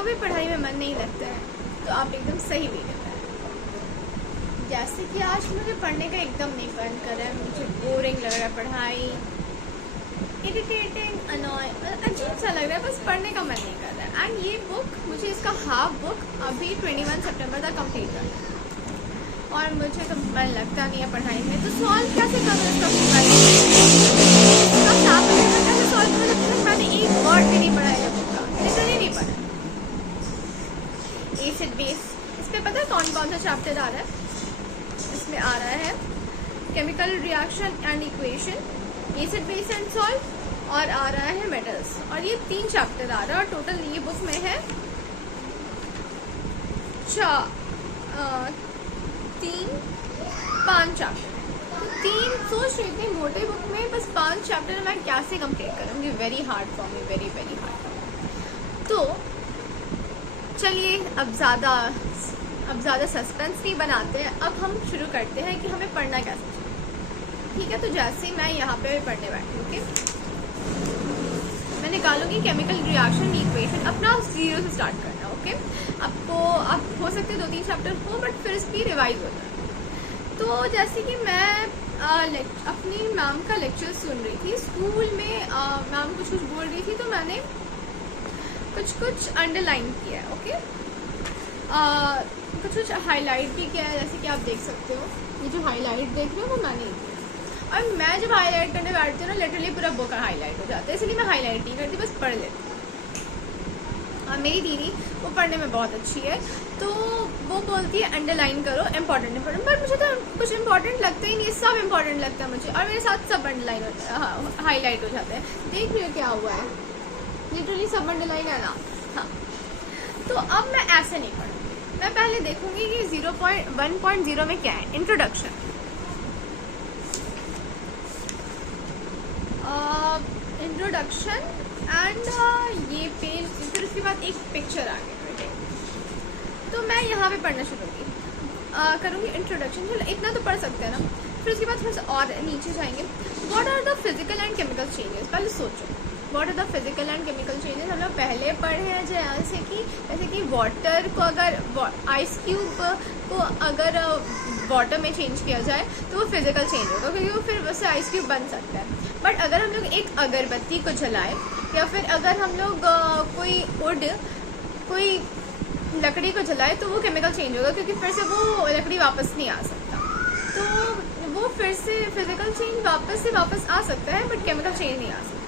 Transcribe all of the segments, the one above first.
आपको भी पढ़ाई में मन नहीं लगता है तो आप एकदम सही वीडियो में आए। जैसे कि आज मुझे पढ़ने का एकदम नहीं मन कर रहा है, मुझे बोरिंग लग रहा है, पढ़ाई इरिटेटिंग अजीब सा लग रहा है, बस पढ़ने का मन नहीं कर रहा है। एंड ये बुक मुझे इसका हाफ बुक अभी 21 सितंबर तक कंप्लीट करना है और मुझे तो मन लगता नहीं है पढ़ाई में, तो सॉल्व कैसे करूँ इसका कैसे सॉल्व करूँ? मैंने एक वर्ड भी नहीं पढ़ा है बुक का, लिटरली नहीं पढ़ा। एसिड बेस, इस पे पता है कौन कौन सा चैप्टर आ रहा है? इसमें आ रहा है chemical reaction and equation, acid base and salt, और आ रहा है मेटल्स, और ये 3 चैप्टर आ रहा है। और टोटल ये बुक में है 5 चैप्टर। तो 3 सोच रही थी मोटे बुक में बस 5 चैप्टर मैं कैसे कंप्लीट करूँगी। Very hard for me, very very hard. तो चलिए अब ज़्यादा सस्पेंस नहीं बनाते हैं, अब हम शुरू करते हैं कि हमें पढ़ना कैसे चाहिए। ठीक है, तो जैसे ही मैं यहाँ पे पढ़ने बैठी हूँ, ओके, मैं निकालूंगी केमिकल रिएक्शन इक्वेशन, अपना 0 से स्टार्ट करना। ओके, आपको आप हो सकते 2-3 चैप्टर हो, बट फिर इसकी रिवाइज होता है। तो जैसे कि मैं अपनी मैम का लेक्चर सुन रही थी स्कूल में, मैम कुछ बोल रही थी, तो मैंने कुछ अंडरलाइन किया है। ओके, कुछ हाईलाइट भी किया है, जैसे कि आप देख सकते हो। ये जो हाईलाइट देख रहे हो वो मैंने किया, और मैं जब हाईलाइट करने बैठती हूँ ना, लिटरली पूरा बुक हाईलाइट हो जाता है, इसलिए मैं हाईलाइट नहीं करती, बस पढ़ लेती हूँ। और मेरी दीदी वो पढ़ने में बहुत अच्छी है, तो वो बोलती है अंडरलाइन करो, इंपॉर्टेंट, बट मुझे तो कुछ इंपॉर्टेंट लगता ही नहीं, सब इंपॉर्टेंट लगता है मुझे, और मेरे साथ सब अंडरलाइन हाईलाइट हो जाते हैं। देख रही हो क्या हुआ है, लिटरली सब अंडरलाइन है ना। हाँ, तो अब मैं ऐसे नहीं पढ़ूँ, मैं पहले देखूंगी कि 1.0 में क्या है। इंट्रोडक्शन, एंड ये पेज, फिर उसके बाद एक पिक्चर आ गया। तो मैं यहाँ पे पढ़ना शुरू करूँगी इंट्रोडक्शन। चलो इतना तो पढ़ सकते हैं ना। फिर उसके बाद थोड़ा सा और नीचे जाएंगे। What are the physical and chemical changes, पहले सोचो what are the physical and chemical changes. हम लोग पहले पढ़े हैं जैसे कि वाटर को, अगर आइस क्यूब को अगर वाटर में चेंज किया जाए तो वो फिजिकल चेंज होगा, क्योंकि वो फिर उससे आइस क्यूब बन सकता है। बट अगर हम लोग एक अगरबत्ती को जलाए, या फिर अगर हम लोग कोई लकड़ी को जलाए, तो वो केमिकल चेंज होगा, क्योंकि फिर से वो लकड़ी वापस नहीं आ सकता। तो वो फिर से फिजिकल चेंज वापस आ सकता है, बट केमिकल चेंज नहीं आ सकता।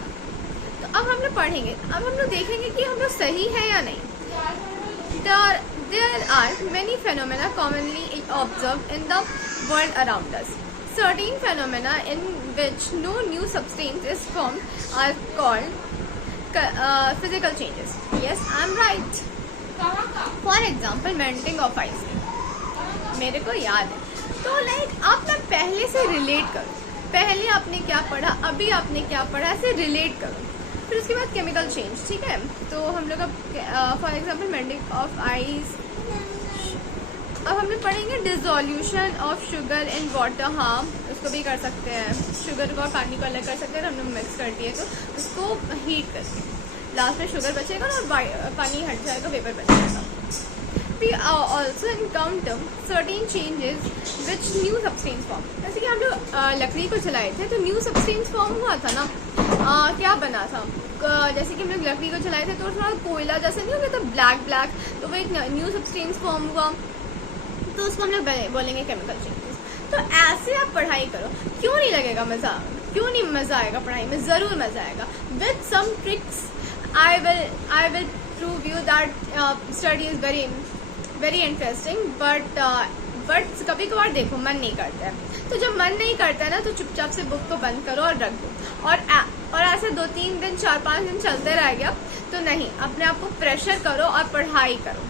तो अब हम लोग पढ़ेंगे, अब हम लोग देखेंगे कि हम लोग सही है या नहीं। There are many phenomena commonly observed in the world around us. Certain phenomena in which no new substance is formed are called physical changes. Yes, I'm right. For example, melting of ice. मेरे को याद है। तो आप ना पहले से relate करो, पहले आपने क्या पढ़ा, अभी आपने क्या पढ़ा, ऐसे रिलेट करो। फिर उसके बाद केमिकल चेंज, ठीक है। तो हम लोग अब for example melting of ice, अब हम लोग पढ़ेंगे dissolution of sugar in water. हाँ, उसको भी कर सकते हैं, शुगर को और पानी को अलग कर सकते हैं। हम लोग मिक्स कर दिए तो उसको हीट करके लास्ट में शुगर बचेगा और पानी हट जाएगा, वेपर बच जाएगा। We also encounter certain changes which new substance form. जैसे कि हम लोग लकड़ी को जलाए थे तो न्यू सब्सटेंस फॉर्म हुआ था ना। क्या बना था, जैसे कि हम लोग लकड़ी को जलाए थे तो थोड़ा कोयला जैसे नहीं हो गया था, ब्लैक, तो वो एक न्यू सब्सटेंस फॉर्म हुआ, तो उसको हम लोग बोलेंगे केमिकल चेंजेस। तो ऐसे आप पढ़ाई करो, क्यों नहीं लगेगा मज़ा, क्यों नहीं मज़ा आएगा पढ़ाई में, ज़रूर मज़ा आएगा। With some tricks I will prove you that study is very interesting, but कभी कभार देखो मन नहीं करता है, तो जब मन नहीं करता है ना, तो चुपचाप से बुक को बंद करो और रख दो। और ऐसे 2-3 दिन 4-5 दिन चलते रह गया तो नहीं, अपने आप को प्रेशर करो और पढ़ाई करो।